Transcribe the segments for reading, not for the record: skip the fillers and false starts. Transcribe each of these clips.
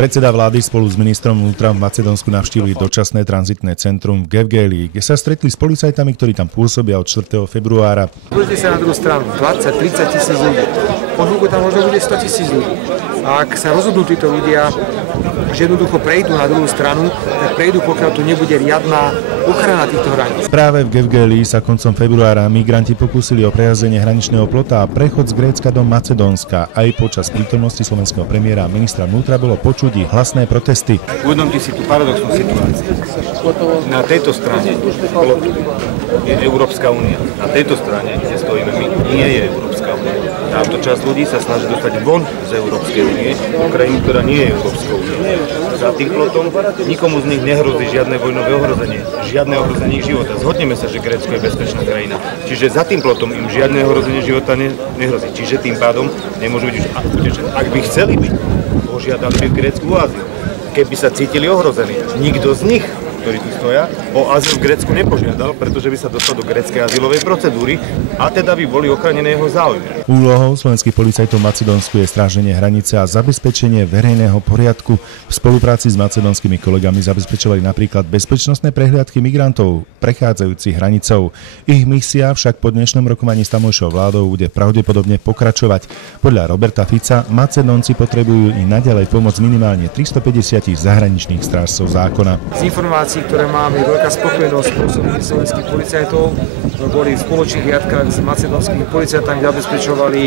Predseda vlády spolu s ministrom vnútra v Macedónsku navštívili dočasné tranzitné centrum v Gevgelii, kde sa stretli s policajtami, ktorí tam pôsobia od 4. februára. Pozrite sa na druhú stranu, 20-30 tisíc ľudí. Ponúku tam možno bude 100 000 ľudí. A ak sa rozhodnú títo ľudia, že jednoducho prejdú na druhú stranu, tak prejdú, pokiaľ tu nebude riadna ochrana týchto hraníc. Práve v Gevgelii sa koncom februára migranti pokúsili o prejazdenie hraničného plota a prechod z Grécka do Macedónska. Aj počas prítomnosti slovenského premiéra a ministra vnútra bolo počuť ich hlasné protesty. Uvedomte si tú paradoxnú situáciu. Na tejto strane je Európska únia. Na tejto strane, kde stojíme my, nie je Európska únia. Táto časť ľudí sa snaží dostať von z Európskej únie, do krajiny, ktorá nie je Európskou úniou. Za tým plotom nikomu z nich nehrozí žiadne vojnové ohrozenie, žiadne ohrozenie ich života. Zhodneme sa, že Grécko je bezpečná krajina. Čiže za tým plotom im žiadne ohrozenie života nehrozí. Čiže tým pádom nemôžu byť utečení. Ak by chceli byť, požiadali by v Grécku o azyl. Keby sa cítili ohrození, nikto z nich, ktorí tu stoja, o azyl v Grécku nepožiadal, pretože by sa dostal do gréckej azylovej procedúry a teda by boli ochránené jeho záujmy. Úlohou slovenských policajtov v Macedónsku je stráženie hranice a zabezpečenie verejného poriadku. V spolupráci s macedónskymi kolegami zabezpečovali napríklad bezpečnostné prehliadky migrantov prechádzajúcich hranicou. Ich misia však po dnešnom rokovaní s tamojšou vládou bude pravdepodobne pokračovať. Podľa Roberta Fica Macedónci potrebujú i naďalej pomoc minimálne 350 zahraničných strážcov zákona. Z informácií, ktoré máme, veľká spokojnosť pôsobných slovenských policajtov. Boli v spoločných riadkách s macedónskymi policajtami, zabezpečovali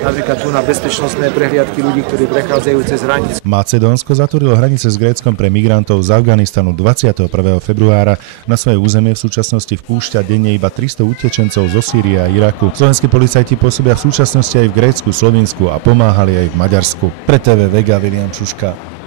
napríklad tu na bezpečnostné prehliadky ľudí, ktorí prechádzajú cez hranicu. Macedónsko zatvorilo hranice s Gréckom pre migrantov z Afganistanu 21. februára. Na svoje územie v súčasnosti vpúšťa denne iba 300 utečencov zo Sýrie a Iraku. Slovenskí policajti pôsobia v súčasnosti aj v Grécku, Slovinsku a pomáhali aj v Maďarsku. Pre TV Vega William Šuška.